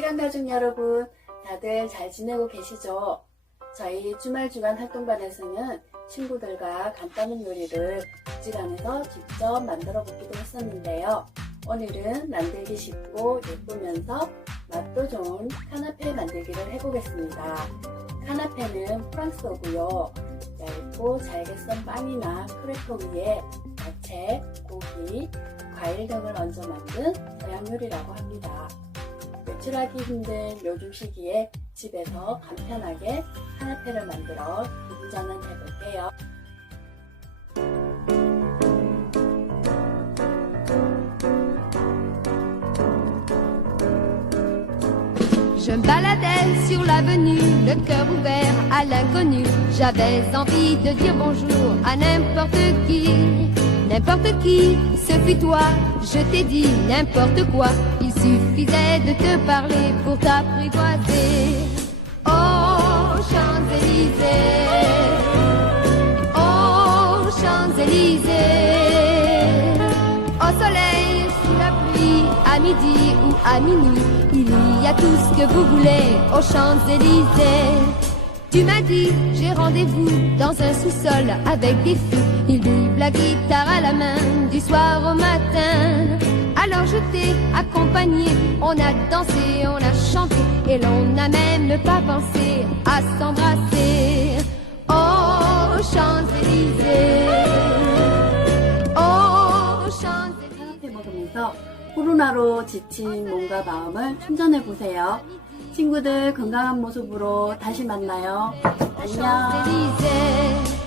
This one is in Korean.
가족 여러분, 다들 잘 지내고 계시죠? 저희 주말 주간 활동반에서는 친구들과 간단한 요리를 국지관에서 직접 만들어 보기도 했었는데요. 오늘은 만들기 쉽고 예쁘면서 맛도 좋은 카나페 만들기를 해보겠습니다. 카나페는 프랑스어고요. 얇고 잘게 썬 빵이나 크래커 위에 야채, 고기, 과일 등을 얹어 만든 서양 요리라고 합니다. 외출하기 힘든 요즘 시기에 집에서 간편하게 카나페를 만들어 기분전환 해볼게요. Je me baladais sur l'avenue, le cœur ouvert à l'inconnu. J'avais envie de dire bonjour à n'importe qui. N'importe qui, ce fut toi, je t'ai dit n'importe quoi. Il suffisait de te parler pour t'apprivoiser. Oh, Champs-Élysées. Oh, Champs-Élysées. Au soleil, sous la pluie, à midi ou à minuit, il y a tout ce que vous voulez aux Champs-Élysées. Tu m'as dit, j'ai rendez-vous dans un sous-sol avec des fous. Ils vivent la guitare à la main du soir au matin. Alors je t'ai accompagné, on a dansé, on a chanté et l'on n'a même pas pensé à s'embrasser. Oh, Champs-Élysées. Oh, Champs-Élysées. 코로나로 지친 몸과 마음을 충전해 보세요. 친구들 건강한 모습으로 다시 만나요. 안녕.